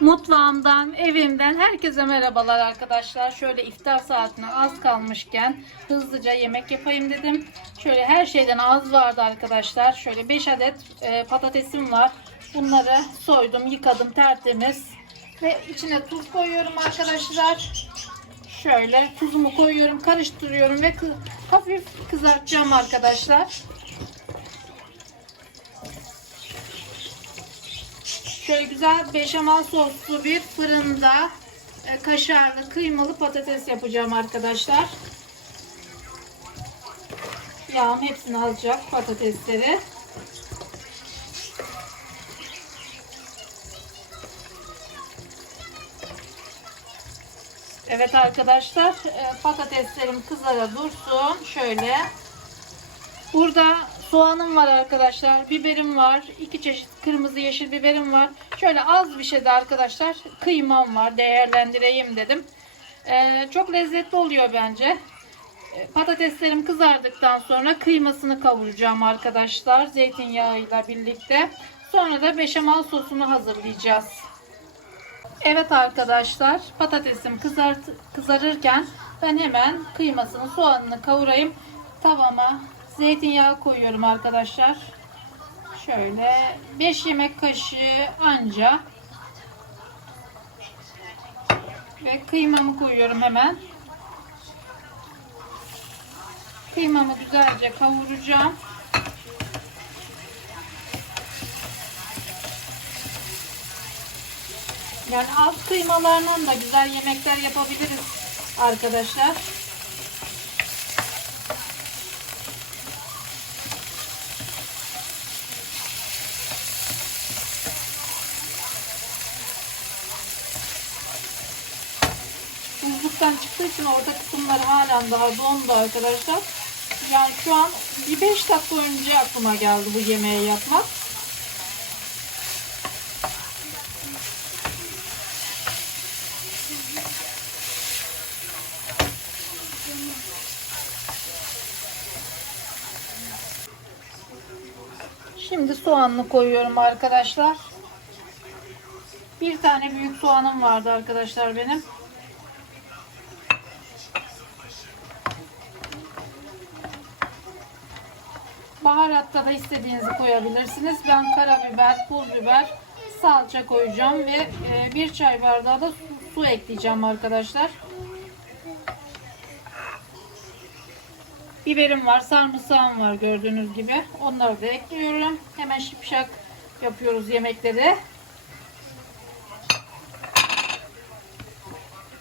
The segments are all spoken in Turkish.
Mutfağımdan, evimden herkese merhabalar arkadaşlar. Şöyle iftar saatine az kalmışken hızlıca yemek yapayım dedim. Şöyle her şeyden az vardı arkadaşlar. Şöyle 5 adet e, patatesim var. Bunları soydum, yıkadım tertemiz. Ve içine tuz koyuyorum arkadaşlar. Şöyle tuzumu koyuyorum, karıştırıyorum ve hafif kızartacağım arkadaşlar. Şöyle güzel beşamel soslu bir fırında e, kaşarlı kıymalı patates yapacağım arkadaşlar. Yağım hepsini alacak patatesleri. Evet arkadaşlar e, patateslerim kızara dursun. Şöyle. Burada soğanım var arkadaşlar. Biberim var. iki çeşit kırmızı yeşil biberim var. Şöyle az bir şey de arkadaşlar kıymam var. Değerlendireyim dedim. E, çok lezzetli oluyor bence. E, Patateslerim kızardıktan sonra kıymasını kavuracağım arkadaşlar. Zeytinyağıyla birlikte. Sonra da beşamel sosunu hazırlayacağız. Evet arkadaşlar patatesim kızart kızarırken ben hemen kıymasını soğanını kavurayım. Tavama zeytinyağı koyuyorum arkadaşlar. Şöyle 5 yemek kaşığı anca. Ve kıymamı koyuyorum hemen. Kıymamı güzelce kavuracağım. Yani az kıymalarla da güzel yemekler yapabiliriz arkadaşlar. Çıktığı için orta kısımları halen daha dondu arkadaşlar. Yani şu an bir 5 dakika önce aklıma geldi bu yemeği yapmak. Şimdi soğanını koyuyorum arkadaşlar. Bir tane büyük soğanım vardı arkadaşlar benim. Baharatta da istediğinizi koyabilirsiniz. Ben karabiber, pul biber, salça koyacağım ve e, bir çay bardağı da su, ekleyeceğim arkadaşlar. Biberim var, sarımsağım var gördüğünüz gibi. Onları da ekliyorum. Hemen şipşak yapıyoruz yemekleri.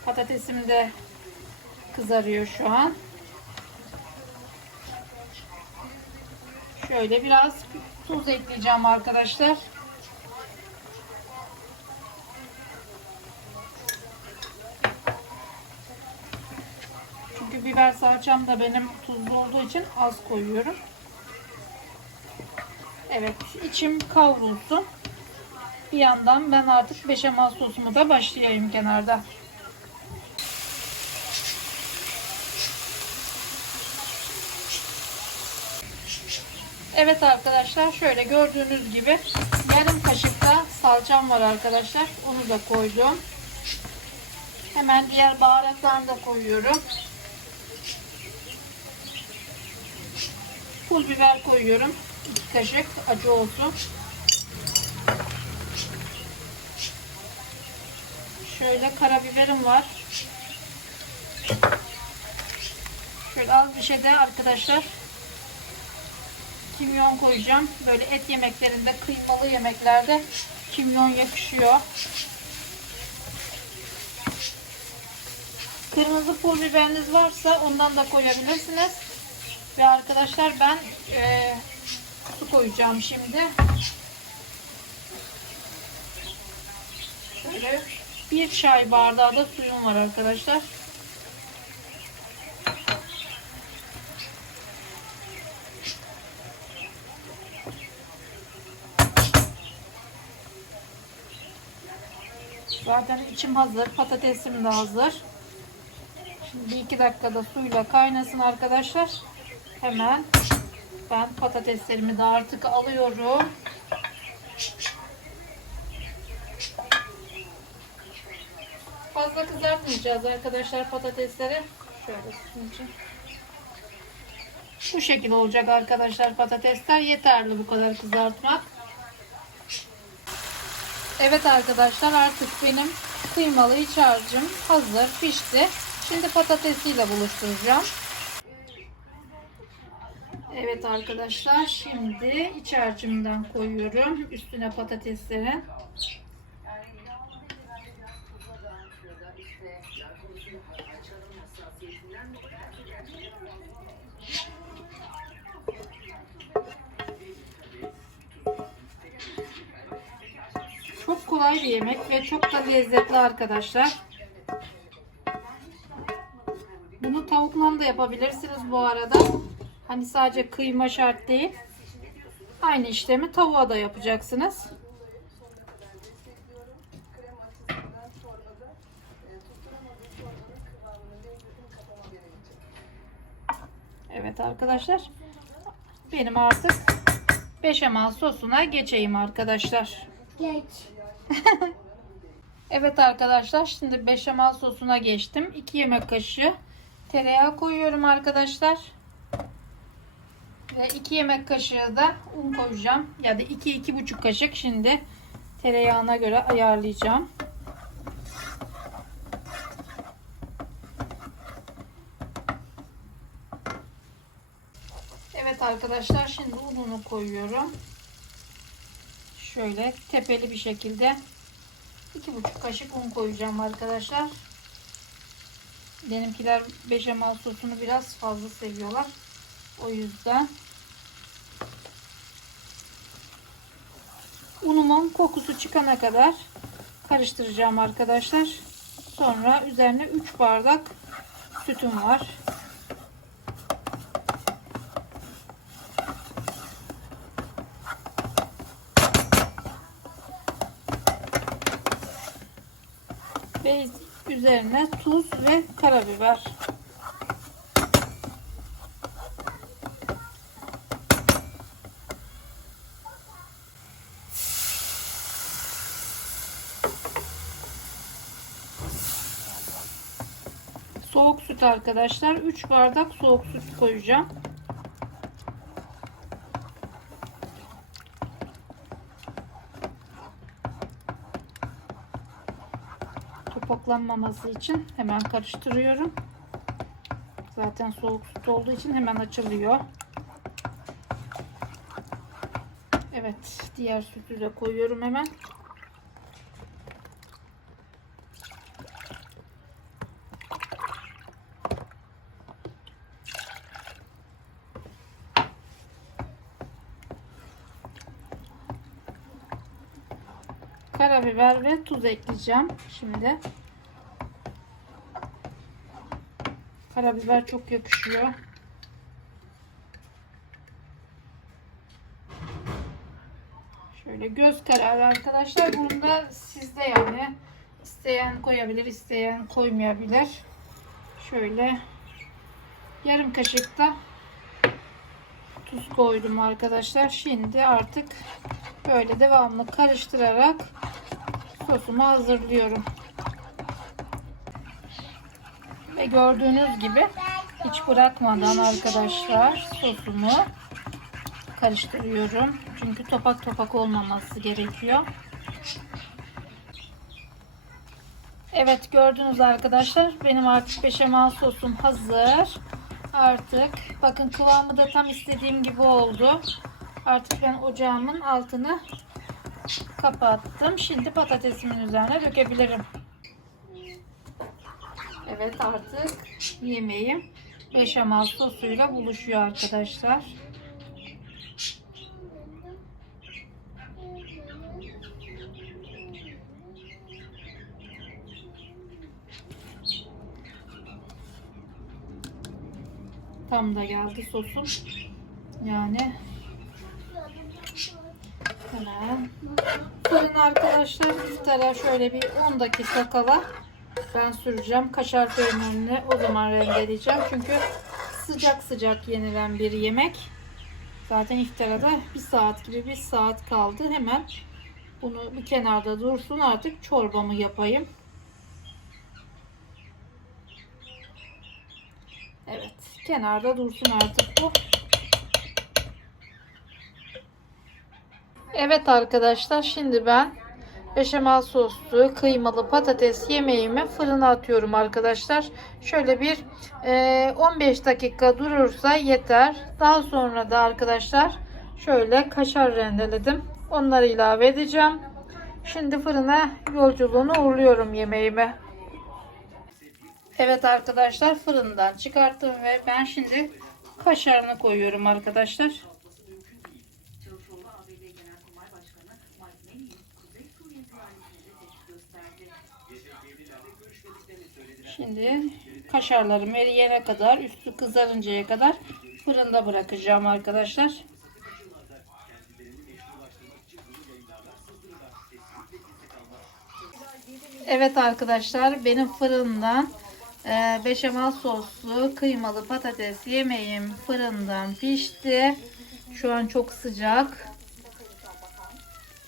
Patatesim de kızarıyor şu an. Şöyle biraz tuz ekleyeceğim arkadaşlar. Çünkü biber salçam da benim tuzlu olduğu için az koyuyorum. Evet içim kavrulsun. Bir yandan ben artık beşamel sosumu da başlayayım kenarda. Evet arkadaşlar şöyle gördüğünüz gibi yarım kaşık da salçam var arkadaşlar. Onu da koydum. Hemen diğer baharatlarını da koyuyorum. Pul biber koyuyorum. 2 kaşık acı olsun. Şöyle karabiberim var. Şöyle az bir şey de arkadaşlar kimyon koyacağım. Böyle et yemeklerinde, kıymalı yemeklerde kimyon yakışıyor. Kırmızı pul biberiniz varsa ondan da koyabilirsiniz. Ve arkadaşlar ben e, su koyacağım şimdi. Şöyle bir çay bardağı da suyum var arkadaşlar. Zaten içim hazır. Patatesim de hazır. Şimdi bir iki dakikada suyla kaynasın arkadaşlar. Hemen ben patateslerimi de artık alıyorum. fazla kızartmayacağız arkadaşlar patatesleri. Şöyle tutunca. Şu şekil olacak arkadaşlar patatesler. Yeterli bu kadar kızartmak. Evet arkadaşlar artık benim kıymalı iç harcım hazır pişti. Şimdi patatesiyle buluşturacağım. Evet arkadaşlar şimdi iç harcımdan koyuyorum üstüne patateslerin. Çok kolay bir yemek ve çok da lezzetli arkadaşlar. Bunu tavukla da yapabilirsiniz bu arada. Hani sadece kıyma şart değil. Aynı işlemi tavuğa da yapacaksınız. Evet arkadaşlar. Benim artık beşamel sosuna geçeyim arkadaşlar. Geç. Evet arkadaşlar şimdi beşamel sosuna geçtim. 2 yemek kaşığı tereyağı koyuyorum arkadaşlar. Ve 2 yemek kaşığı da un koyacağım. Ya da 2-2,5 kaşık şimdi tereyağına göre ayarlayacağım. Evet arkadaşlar şimdi ununu koyuyorum. Şöyle tepeli bir şekilde 2,5 kaşık un koyacağım arkadaşlar. Benimkiler beşamel sosunu biraz fazla seviyorlar. O yüzden unumun kokusu çıkana kadar karıştıracağım arkadaşlar. Sonra üzerine 3 bardak sütüm var. Ve üzerine tuz ve karabiber. Soğuk süt arkadaşlar. 3 bardak soğuk süt koyacağım. Topaklanmaması için hemen karıştırıyorum. Zaten soğuk süt olduğu için hemen açılıyor. Evet, diğer sütü de koyuyorum hemen. Karabiber ve tuz ekleyeceğim şimdi. Karabiber çok yakışıyor. Şöyle göz kararı arkadaşlar. Bunu da sizde yani. isteyen koyabilir, isteyen koymayabilir. Şöyle yarım kaşık da tuz koydum arkadaşlar. Şimdi artık böyle devamlı karıştırarak sosumu hazırlıyorum. Ve gördüğünüz gibi hiç bırakmadan arkadaşlar sosumu karıştırıyorum. Çünkü topak topak olmaması gerekiyor. Evet gördünüz arkadaşlar benim artık beşamel sosum hazır. Artık bakın kıvamı da tam istediğim gibi oldu. Artık ben ocağımın altını kapattım. Şimdi patatesimin üzerine dökebilirim. Evet artık yemeğim beşamel sosuyla buluşuyor arkadaşlar. Tam da geldi sosum. Yani fırına. Fırın arkadaşlar iftara şöyle bir 10 dakika kala ben süreceğim. Kaşar peynirine o zaman rendeleyeceğim. Çünkü sıcak sıcak yenilen bir yemek. Zaten iftara da bir saat gibi bir saat kaldı. Hemen bunu bir kenarda dursun artık çorbamı yapayım. Evet kenarda dursun artık bu. Evet arkadaşlar şimdi ben beşamel soslu kıymalı patates yemeğimi fırına atıyorum arkadaşlar. Şöyle bir e, 15 dakika durursa yeter. Daha sonra da arkadaşlar şöyle kaşar rendeledim. Onları ilave edeceğim. Şimdi fırına yolculuğunu uğurluyorum yemeğimi. Evet arkadaşlar fırından çıkarttım ve ben şimdi kaşarını koyuyorum arkadaşlar. Şimdi kaşarlarım eriyene kadar üstü kızarıncaya kadar fırında bırakacağım arkadaşlar. Evet arkadaşlar benim fırından e, beşamel soslu kıymalı patates yemeğim fırından pişti. Şu an çok sıcak.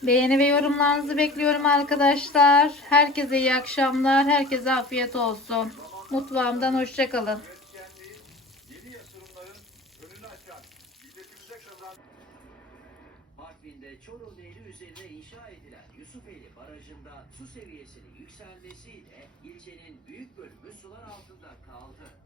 Beğeni ve yorumlarınızı bekliyorum arkadaşlar. Herkese iyi akşamlar. Herkese afiyet olsun. Mutfağımdan hoşçakalın. Artvin'de Çoruh Nehri üzerine inşa edilen Yusufeli Barajı'nda su seviyesinin yükselmesiyle ilçenin büyük bölümü sular altında kaldı.